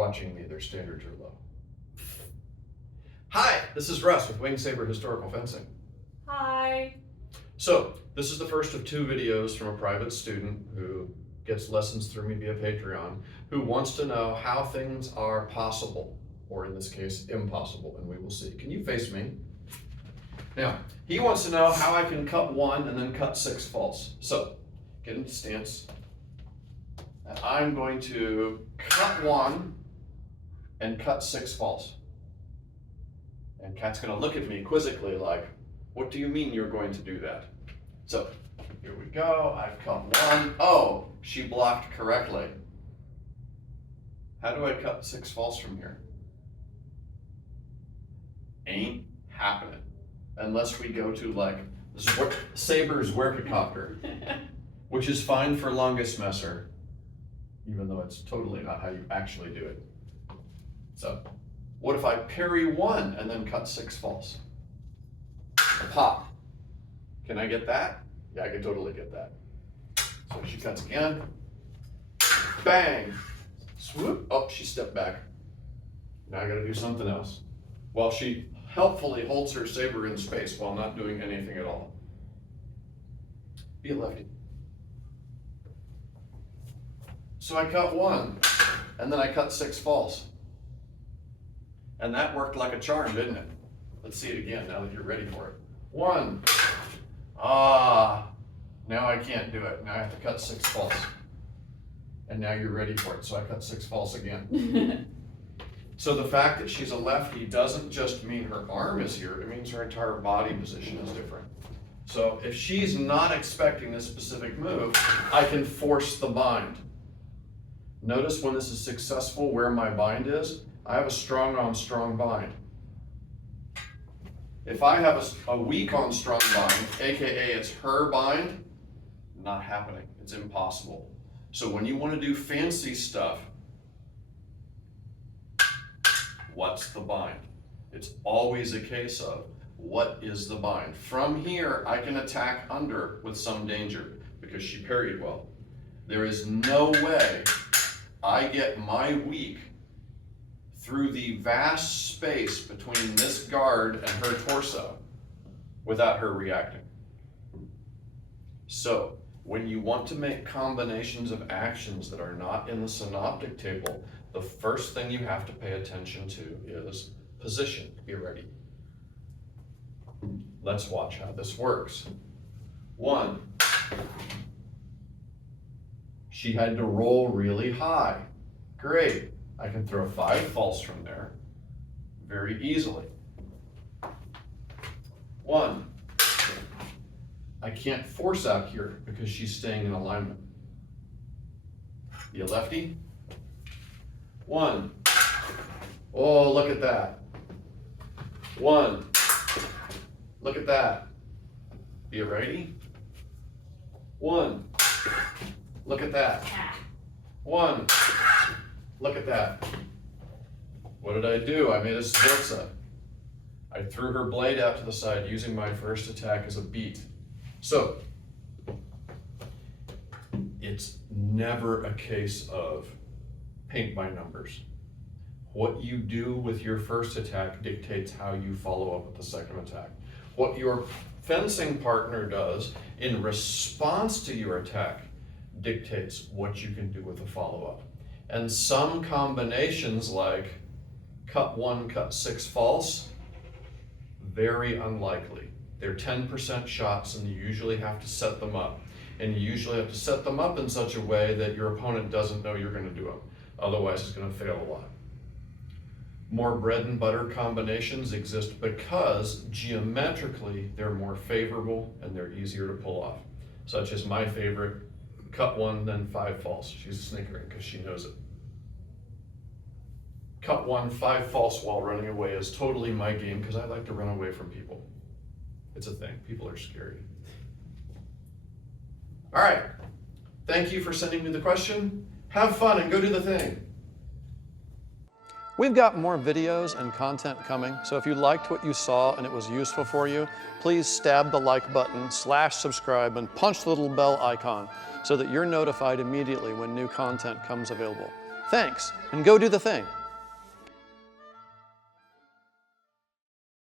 watching me, their standards are low. Hi, this is Russ with Wing Saber Historical Fencing. Hi. So, this is the first of 2 videos from a private student who gets lessons through me via Patreon, who wants to know how things are possible, or in this case, impossible, and we will see. Can you face me? Now, he wants to know how I can cut 1 and then cut 6 false. So, get into stance, and I'm going to cut 1 and cut 6 false. And Kat's gonna look at me quizzically like, what do you mean you're going to do that? So, here we go, I've cut 1. Oh, she blocked correctly. How do I cut 6 false from here? Ain't happening. Unless we go to like Saber's Werkecopter, which is fine for longest messer, even though it's totally not how you actually do it. So, what if I parry 1 and then cut 6 false? Pop. Can I get that? Yeah, I can totally get that. So she cuts again. Bang! Swoop! Oh, she stepped back. Now I gotta do something else. While she helpfully holds her saber in space while not doing anything at all. Be a lefty. So I cut 1, and then I cut 6 false. And that worked like a charm, didn't it? Let's see it again now that you're ready for it. 1. Ah, now I can't do it. Now I have to cut 6 false. And now you're ready for it, so I cut 6 false again. So the fact that she's a lefty doesn't just mean her arm is here, it means her entire body position is different. So if she's not expecting this specific move, I can force the bind. Notice when this is successful where my bind is. I have a strong on strong bind. If I have a weak on strong bind, AKA it's her bind, not happening, it's impossible. So when you want to do fancy stuff, what's the bind? It's always a case of, what is the bind? From here, I can attack under with some danger because she parried well. There is no way I get my weak through the vast space between this guard and her torso without her reacting. So, when you want to make combinations of actions that are not in the synoptic table, the first thing you have to pay attention to is position. Be ready. Let's watch how this works. 1. She had to roll really high. Great. I can throw 5 false from there very easily. 1. I can't force out here because she's staying in alignment. Be a lefty. 1. Oh, look at that. 1. Look at that. Be a righty. 1. Look at that. 1. Look at that. What did I do? I made a sforza. I threw her blade out to the side using my first attack as a beat. So, it's never a case of paint by numbers. What you do with your first attack dictates how you follow up with the second attack. What your fencing partner does in response to your attack dictates what you can do with a follow-up. And some combinations like cut 1, cut 6 false, very unlikely. They're 10% shots and you usually have to set them up. And you usually have to set them up in such a way that your opponent doesn't know you're going to do them. Otherwise it's going to fail a lot. More bread and butter combinations exist because geometrically they're more favorable and they're easier to pull off. Such as my favorite, cut 1, then 5 false. She's snickering because she knows it. Cut 1, 5 false while running away is totally my game because I like to run away from people. It's a thing. People are scary. All right. Thank you for sending me the question. Have fun and go do the thing. We've got more videos and content coming, so if you liked what you saw and it was useful for you, please stab the like button, /subscribe, and punch the little bell icon so that you're notified immediately when new content comes available. Thanks, and go do the thing.